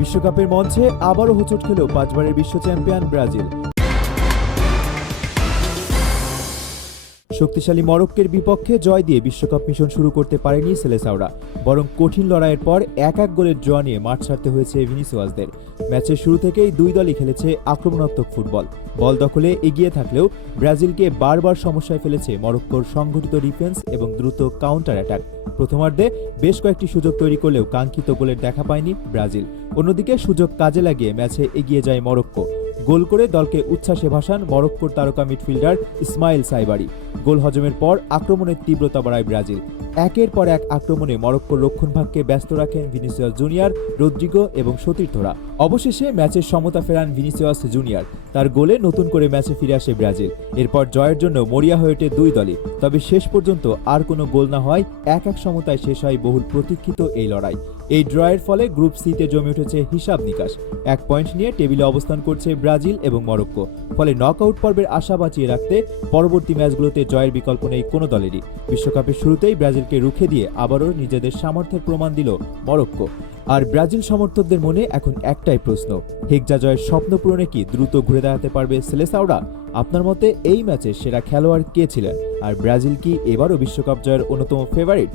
বিশ্বকাপের মঞ্চে আবারও হোঁচট খেল 5 বারের বিশ্ব চ্যাম্পিয়ন ব্রাজিল। শক্তিশালী মরক্কোর বিপক্ষে জয় দিয়ে বিশ্বকাপ মিশন শুরু করতে পারেনি সেলেসাওরা, বরং কঠিন লড়াইয়ের পর 1-1 গোলের ড্র নিয়ে মাঠ ছাড়তে হয়েছে ভিনিসিয়াসদের। ম্যাচের শুরু থেকেই দুই দলই খেলেছে আক্রমণাত্মক ফুটবল। বল দখলে এগিয়ে থাকলেও ব্রাজিলকে বারবার সমস্যায় ফেলেছে মরক্কোর সংগঠিত ডিফেন্স এবং দ্রুত কাউন্টার অ্যাটাক। প্রথমার্ধে বেশ কয়েকটি সুযোগ তৈরি করলেও কাঙ্ক্ষিত গোলের দেখা পায়নি ব্রাজিল। অন্যদিকে সুযোগ কাজে লাগিয়ে ম্যাচে এগিয়ে যায় মরক্কো। গোল করে দলকে উচ্ছ্বাসে ভাসান মরক্কোর তারকা মিডফিল্ডার ইসমাইল সাইবারি। গোল হজমের পর আক্রমণের তীব্রতা বাড়ায় ব্রাজিল। একের পর এক আক্রমণে মরক্কোর রক্ষণভাগকে ব্যস্ত রাখেন ভিনিসিয়াস জুনিয়র, রদ্রিগো এবং সতীর্থরা। অবশেষে ম্যাচের সমতা ফেরান ভিনিসিয়াস জুনিয়র। তার গোলে নতুন করে ম্যাচে ফিরে আসে ব্রাজিল। এরপর জয়ের জন্য মরিয়া হয়ে ওঠে দুই দলই। তবে শেষ পর্যন্ত আর কোনো গোল না হয় 1-1 সমতায় শেষ হয় বহুল প্রতীক্ষিত এই লড়াই। এই ড্রয়ের ফলে গ্রুপ সিতে জমে উঠেছে হিসাব নিকাশ। 1 পয়েন্ট নিয়ে টেবিলে অবস্থান করছে ব্রাজিল এবং মরক্কো। ফলে নকআউট পর্বের আশা বাঁচিয়ে রাখতে পরবর্তী ম্যাচগুলোতে জয়ের বিকল্প নেই কোনো দলেরই। বিশ্বকাপের শুরুতেই ব্রাজিলকে রুখে দিয়ে আবারও নিজেদের সামর্থ্যের প্রমাণ দিল মরক্কো। আর ব্রাজিল সমর্থকদের মনে এখন একটাই প্রশ্ন, হেক্সা জয়ের স্বপ্ন পূরণে কি দ্রুত ঘুরে দাঁড়াতে পারবে সেলেসাওরা? আপনার মতে এই ম্যাচের সেরা খেলোয়াড় কে ছিলেন? আর ব্রাজিল কি এবারও বিশ্বকাপ জয়ের অন্যতম ফেভারিট?